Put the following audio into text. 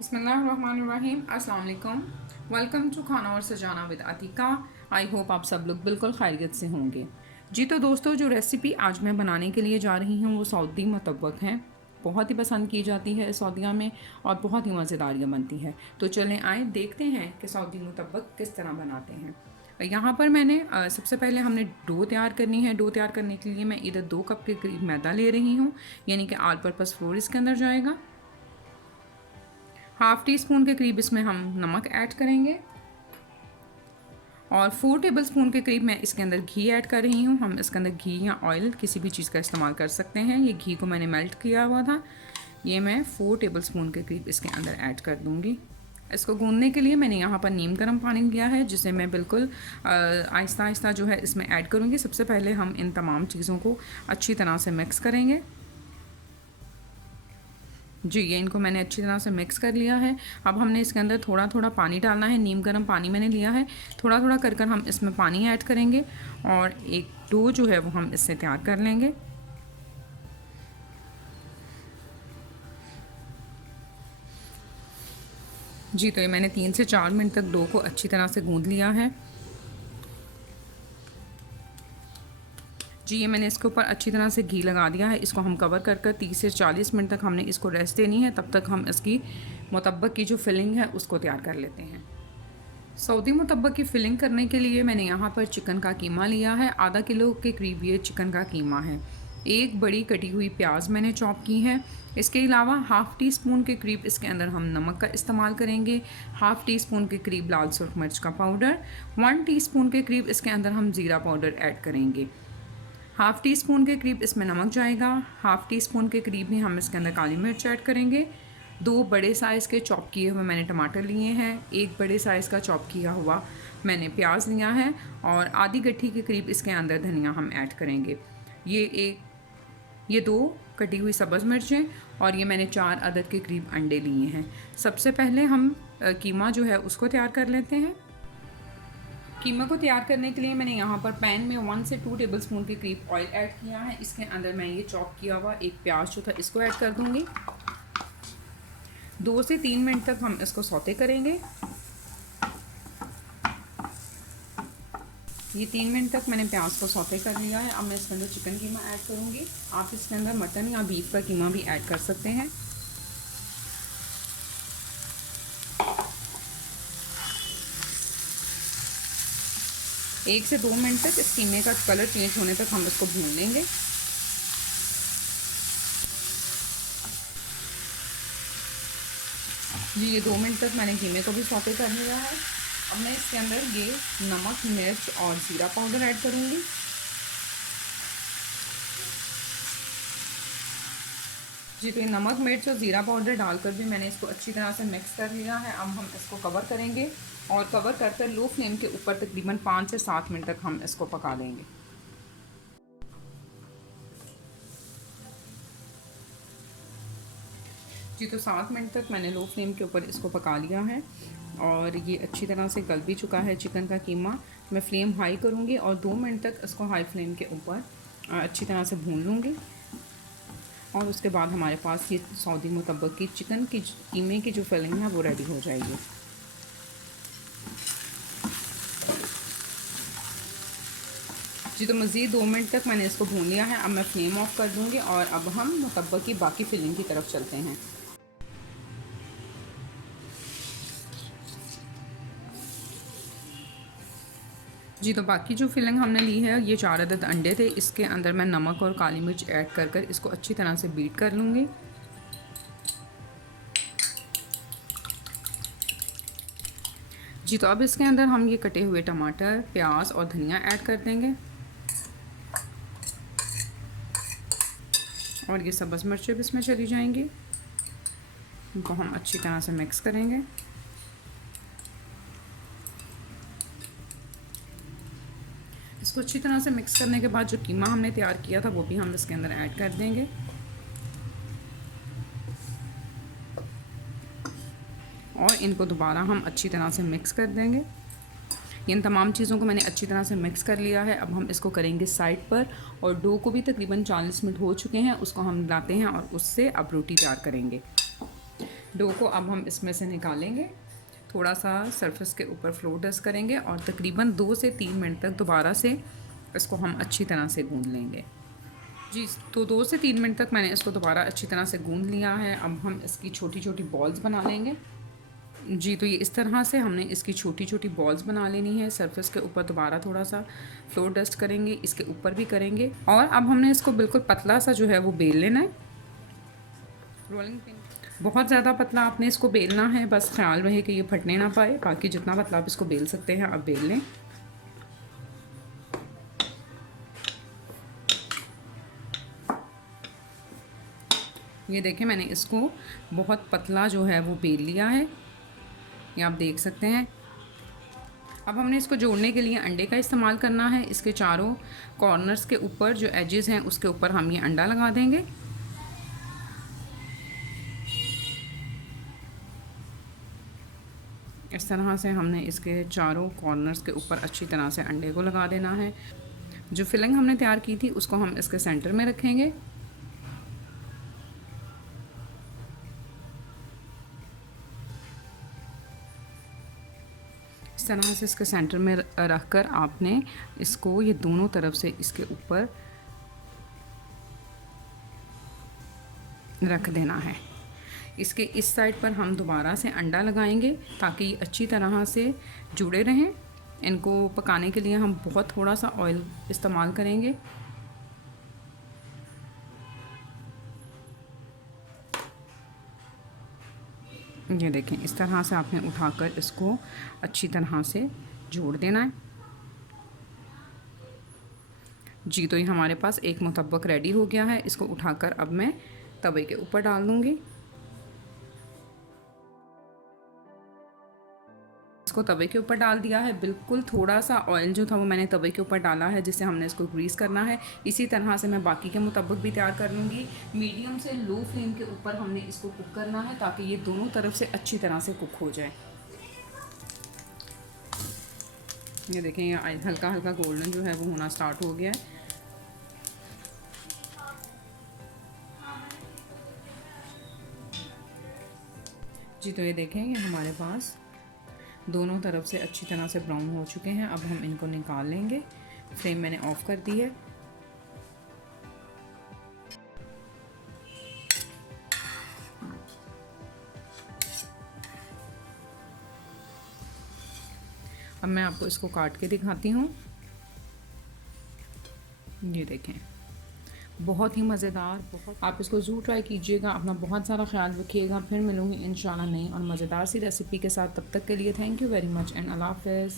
बिस्मिल्लाहिर्रहमानिर्रहीम। अस्सलाम वालेकुम। वेलकम टू खाना और सजाना विद अतीका। आई होप आप सब लोग बिल्कुल खैरियत से होंगे। जी तो दोस्तों, जो रेसिपी आज मैं बनाने के लिए जा रही हूँ वो सऊदी मुतब्बक है। बहुत ही पसंद की जाती है सऊदीया में और बहुत ही मज़ेदार ये बनती है। तो चलें आए देखते हैं कि सऊदी मुतब्बक किस तरह बनाते हैं। यहाँ पर मैंने सबसे पहले हमने डो तैयार करनी है। डो तैयार करने के लिए मैं इधर 2 कप के करीब मैदा ले रही हूँ, यानी कि ऑल पर्पज़ फ्लोर इसके अंदर जाएगा। हाफ़ टी स्पून के करीब इसमें हम नमक ऐड करेंगे और 4 टेबल स्पून के करीब मैं इसके अंदर घी ऐड कर रही हूँ। हम इसके अंदर घी या ऑयल किसी भी चीज़ का इस्तेमाल कर सकते हैं। ये घी को मैंने मेल्ट किया हुआ था, ये मैं 4 टेबल स्पून के करीब इसके अंदर ऐड कर दूँगी। इसको गूंदने के लिए मैंने यहाँ पर नीम गर्म पानी लिया है, जिसे मैं बिल्कुल आहिस्ता आहिस्ता जो है इसमें ऐड करूँगी। सबसे पहले हम इन तमाम चीज़ों को अच्छी तरह से मिक्स करेंगे। जी, ये इनको मैंने अच्छी तरह से मिक्स कर लिया है। अब हमने इसके अंदर थोड़ा थोड़ा पानी डालना है। नीम गर्म पानी मैंने लिया है, थोड़ा थोड़ा कर कर हम इसमें पानी ऐड करेंगे और एक डो जो है वो हम इससे तैयार कर लेंगे। जी, तो ये मैंने 3 से 4 मिनट तक डो को अच्छी तरह से गूंद लिया है। जी, ये मैंने इसके ऊपर अच्छी तरह से घी लगा दिया है। इसको हम कवर कर कर 30 से 40 मिनट तक हमने इसको रेस्ट देनी है। तब तक हम इसकी मुतब्बक की जो फिलिंग है उसको तैयार कर लेते हैं। सऊदी मुतब्बक की फिलिंग करने के लिए मैंने यहाँ पर चिकन का कीमा लिया है। आधा किलो के करीब ये चिकन का कीमा है। एक बड़ी कटी हुई प्याज मैंने चॉप की है। इसके अलावा हाफ़ टी स्पून के करीब इसके अंदर हम नमक का इस्तेमाल करेंगे। हाफ़ टी स्पून के करीब लाल सुर्ख मिर्च का पाउडर, 1 टीस्पून के करीब इसके अंदर हम ज़ीरा पाउडर ऐड करेंगे। हाफ़ टी स्पून के करीब इसमें नमक जाएगा। हाफ़ टी स्पून के करीब ही हम इसके अंदर काली मिर्च ऐड करेंगे। 2 बड़े साइज़ के चॉप किए हुए मैंने टमाटर लिए हैं। 1 बड़े साइज़ का चॉप किया हुआ मैंने प्याज लिया है और आधी गट्ठी के करीब इसके अंदर धनिया हम ऐड करेंगे। ये 2 कटी हुई सब्ज़ मिर्चें और ये मैंने 4 अदद के करीब अंडे लिए हैं। सबसे पहले हम कीमा जो है उसको तैयार कर लेते हैं। कीमा को तैयार करने के लिए मैंने यहाँ पर पैन में 1 से 2 टेबल स्पून के करीब ऑयल ऐड किया है। इसके अंदर मैं ये चॉप किया हुआ एक प्याज जो था इसको ऐड कर दूँगी। 2 से 3 मिनट तक हम इसको सौते करेंगे। ये 3 मिनट तक मैंने प्याज को सौते कर लिया है। अब मैं इसके अंदर चिकन कीमा ऐड करूँगी। आप इसके अंदर मटन या बीफ का कीमा भी ऐड कर सकते हैं। एक से 2 मिनट तक इस कीमे का कलर चेंज होने तक हम इसको भून लेंगे। जी, ये 2 मिनट तक मैंने कीमे को भी सौते कर लिया है। अब मैं इसके अंदर ये नमक, मिर्च और ज़ीरा पाउडर ऐड करूँगी। जी, तो ये नमक, मिर्च और ज़ीरा पाउडर डालकर भी मैंने इसको अच्छी तरह से मिक्स कर लिया है। अब हम इसको कवर करेंगे और कवर कर कर लो फ्लेम के ऊपर तकरीबन 5 से 7 मिनट तक हम इसको पका लेंगे। जी, तो 7 मिनट तक मैंने लो फ्लेम के ऊपर इसको पका लिया है और ये अच्छी तरह से गल भी चुका है चिकन का कीमा। मैं फ्लेम हाई करूँगी और 2 मिनट तक इसको हाई फ्लेम के ऊपर अच्छी तरह से भून लूँगी और उसके बाद हमारे पास ये सऊदी मुतब्बक की चिकन की कीमे की जो फिलिंग है वो रेडी हो जाएगी। जी, तो मज़ीद 2 मिनट तक मैंने इसको भून लिया है। अब मैं फ्लेम ऑफ कर दूँगी और अब हम मुतब्बक की बाकी फिलिंग की तरफ चलते हैं। जी, तो बाकी जो फिलिंग हमने ली है ये 4 अदद अंडे थे। इसके अंदर मैं नमक और काली मिर्च ऐड कर कर इसको अच्छी तरह से बीट कर लूँगी। जी, तो अब इसके अंदर हम ये कटे हुए टमाटर, प्याज और धनिया ऐड कर देंगे और ये सब्ज़ मिर्चें भी इसमें चली जाएंगी। इनको हम अच्छी तरह से मिक्स करेंगे। इसको अच्छी तरह से मिक्स करने के बाद जो कीमा हमने तैयार किया था वो भी हम इसके अंदर ऐड कर देंगे और इनको दोबारा हम अच्छी तरह से मिक्स कर देंगे। इन तमाम चीज़ों को मैंने अच्छी तरह से मिक्स कर लिया है। अब हम इसको करेंगे साइड पर और डो को भी तकरीबन 40 मिनट हो चुके हैं, उसको हम लाते हैं और उससे अब रोटी तैयार करेंगे। डो को अब हम इसमें से निकालें गए, थोड़ा सा सरफेस के ऊपर फ्लोर डस्ट करेंगे और तकरीबन 2 से 3 मिनट तक दोबारा से इसको हम अच्छी तरह से गूंद लेंगे। जी, तो 2 से 3 मिनट तक मैंने इसको दोबारा अच्छी तरह से गूंद लिया है। अब हम इसकी छोटी छोटी बॉल्स बना लेंगे। जी, तो ये इस तरह से हमने इसकी छोटी छोटी बॉल्स बना लेनी है। सरफेस के ऊपर दोबारा थोड़ा सा फ्लोर डस्ट करेंगे, इसके ऊपर भी करेंगे और अब हमने इसको बिल्कुल पतला सा जो है वो बेल लेना है। रोलिंग पिन बहुत ज़्यादा पतला आपने इसको बेलना है, बस ख्याल रहे कि ये फटने ना पाए। बाकी जितना पतला आप इसको बेल सकते हैं आप बेल लें। ये देखें, मैंने इसको बहुत पतला जो है वो बेल लिया है, ये आप देख सकते हैं। अब हमने इसको जोड़ने के लिए अंडे का इस्तेमाल करना है। इसके चारों कॉर्नर्स के ऊपर जो एजेस हैं उसके ऊपर हम ये अंडा लगा देंगे। इस तरह से हमने इसके चारों कॉर्नर्स के ऊपर अच्छी तरह से अंडे को लगा देना है। जो फिलिंग हमने तैयार की थी उसको हम इसके सेंटर में रखेंगे। इस तरह से इसके सेंटर में रख कर आपने इसको ये दोनों तरफ से इसके ऊपर रख देना है। इसके इस साइड पर हम दोबारा से अंडा लगाएंगे ताकि ये अच्छी तरह से जुड़े रहें। इनको पकाने के लिए हम बहुत थोड़ा सा ऑयल इस्तेमाल करेंगे। ये देखें, इस तरह से आपने उठाकर इसको अच्छी तरह से जोड़ देना है। जी, तो ये हमारे पास एक मुतब्बक रेडी हो गया है। इसको उठाकर अब मैं तवे के ऊपर डाल दूँगी। इसको तवे के ऊपर डाल दिया है। बिल्कुल थोड़ा सा ऑयल जो था वो मैंने तवे के ऊपर डाला है, जिससे हमने इसको ग्रीस करना है। इसी तरह से मैं बाकी के मुताबिक भी तैयार कर लूँगी। मीडियम से लो फ्लेम के ऊपर हमने इसको कुक करना है ताकि ये दोनों तरफ से अच्छी तरह से कुक हो जाए। ये देखें, ये हल्का हल्का गोल्डन जो है वो होना स्टार्ट हो गया है। जी, तो ये देखें, ये हमारे पास दोनों तरफ से अच्छी तरह से ब्राउन हो चुके हैं। अब हम इनको निकाल लेंगे। फ्लेम मैंने ऑफ कर दी है। अब मैं आपको इसको काट के दिखाती हूँ। ये देखें, बहुत ही मज़ेदार। आप इसको ज़रूर ट्राई कीजिएगा। अपना बहुत सारा ख्याल रखिएगा। फिर मिलूँगी इंशाल्लाह नई और मज़ेदार सी रेसिपी के साथ। तब तक के लिए thank you very much and अल्लाह हाफ़िज़।